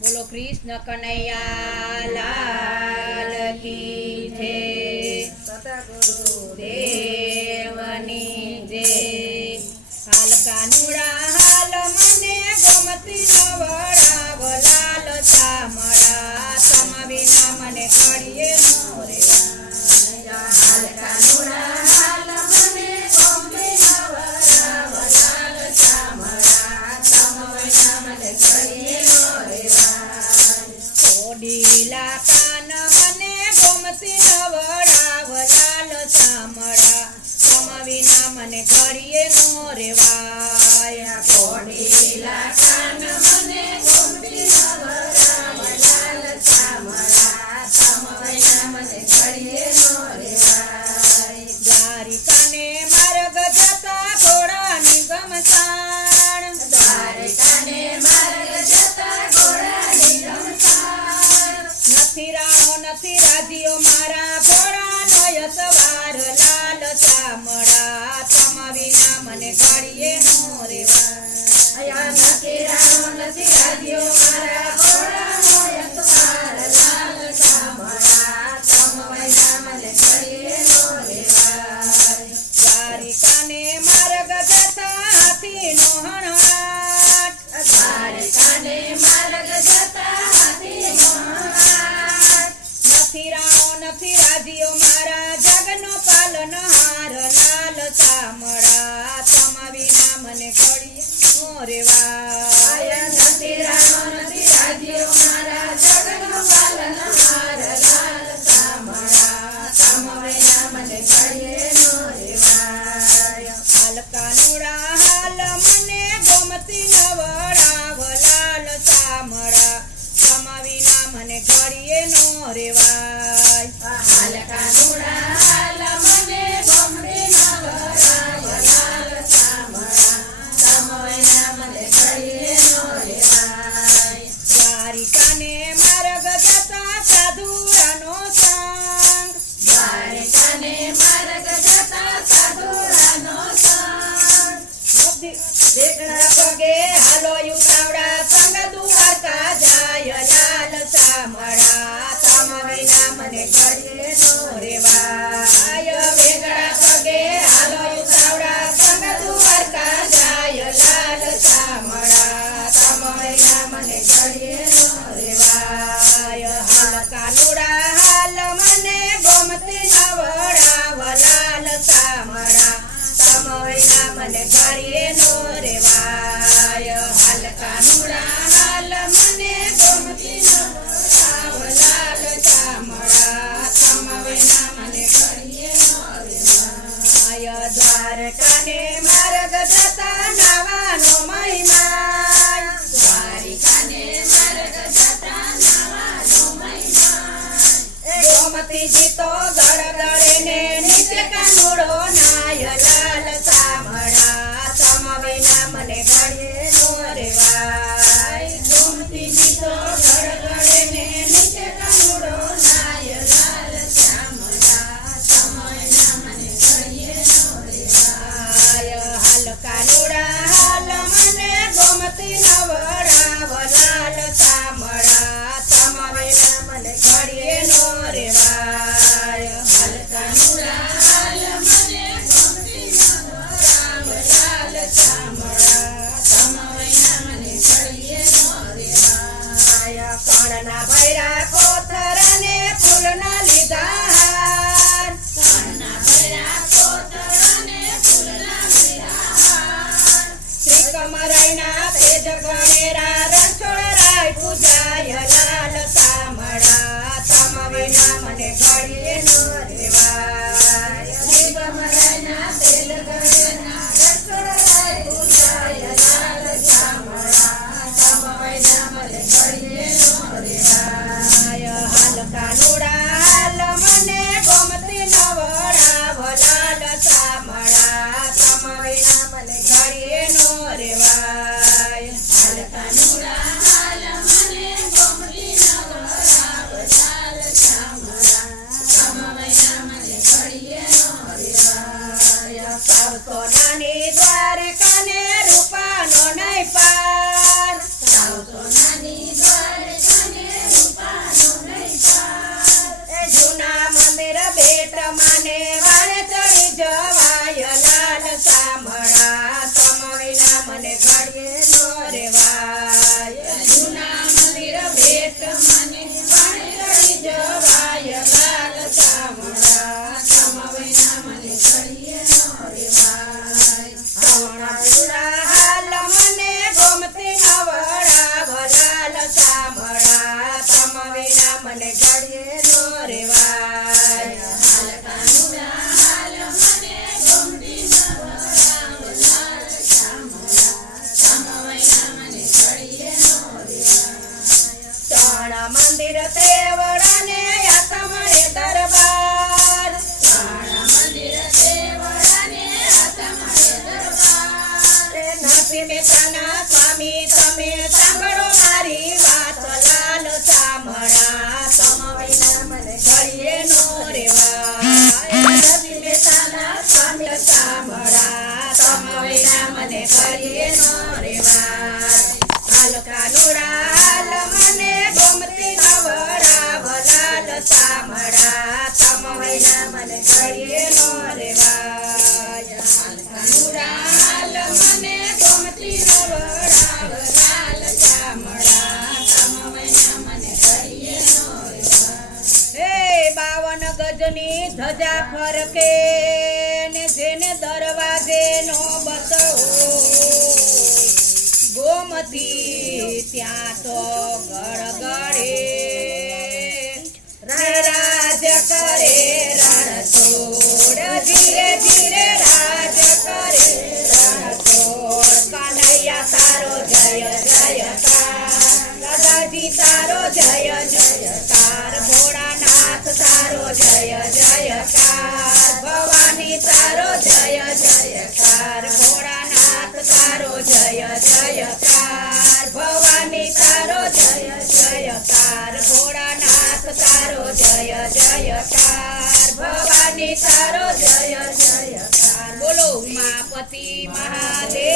બોલો કૃષ્ણ કનૈયા લાલ કી જય, સતગુરુ દેવની જય। હાલ કાનુડા હાલ મને ગમતી નવડાવ લાલ ચામડા, તમ વિના મને ઘડીએ નો રેવાય। હાલ કાનુડા હાલ મને ગમતી નવડાવ લાલ ચામડા, તમ વિના મને ઘડીએ નો રેવાય। ઓડીલા કાન મને ગમતી નવડાવ લાલ ચામડા, તમ વિના મને ઘડીએ નો રેવાય। ઓડીલા કાન મને ગમતી નવડાવ લાલ ચામડા, તમ વિના મને ઘડીએ નો રેવાય। દ્વારિકાને માર્ગ જતા ઘોડાની ગમસાણ, દ્વારિકાને માર્ગ જતા ઘોડાની ગમસાણ, નથી રાણો નથી રાજીઓ મારા ઘોડાનો યસવાર લાલ ચામડા, તમ વિના મને ઘડીએ નો રેવાય। નથી રાણો નથી રાજીઓ મારા ઘોડાનો યસવાર લાલ ચામડા, તમ વિના મને ઘડીએ નો રેવાય। દ્વારિકાને માર્ગ જતા હાથીનો હણહાટ, દ્વારિકાને માર્ગ જતા હાથીનો હણહાટ, નથી રાણો નથી રાજીઓ મારા જગનો પાલનહાર લાલ ચામડા, તમ વિના મને ઘડીએ નો રેવાય। નથી રાણો નથી રાજીઓ મારા જગનો પાલનહાર લાલ ચામડા, તમ વિના મને ઘડીએ નો રેવાય। હાલ કાનુડા હાલ મને ગમતી નવડાવ લાલ ચામડા, તમ વિના મને ઘડીએ નો રેવાય। હાલ કાનુડા હાલ મને ગમતી નવડાવ લાલ ચામડા, તમ વિના મને ઘડીએ નો રેવાય। દ્વારિકાને માર્ગ જતા સાધુરાનો સંગ, દ્વારિકાને માર્ગ જતા સાધુરાનો સંગ, દેખડા પગે હાલો યુતાવડા સંગ દ્વારકા જાય લાલ ચામડા, તમ વિના તે વડાને યાતા મળે દરબાર નરસિંહ મહેતાના સ્વામી તમે સાંભળો મારી વાત લાલ સાંભળા તમ વિના મને ઘડીએ નો રેવાય નરસિંહ મહેતાના સ્વામી સાંભળા તમ વિના મને ઘડીએ નો રેવાય હાલ કાનુડાલ મને ગમતી નવડાવ લાલ સાંભળા તમ વિના મને ઘડીએ નો રેવાય હાલ કાનુડાલ મને ગમતી નવડાવ લાલ સાંભળા તમ વિના મને ઘડીએ નો રેવાય હે 52 ગજની ધજા ફરકે ને જેને દરવાજે નો બસ ગોમતી ત્યાં તો ગળગળે રાજ કરે રણછોડ ધીરે ધીરે રાજ કરે રણછોડ કનૈયા તારો જય જયકાર દાદાજી તારો જય જયકાર ભોળાનાથ તારો જય જયકાર ભવાની તારો જય જયકાર ભોળાનાથ તારો જય જયકાર ભવાની તારો જય જયકાર ભોળાનાથ તારો જય જયકાર ભવાની તારો જય જયકાર બોલો ઉમાપતિ મહાદેવ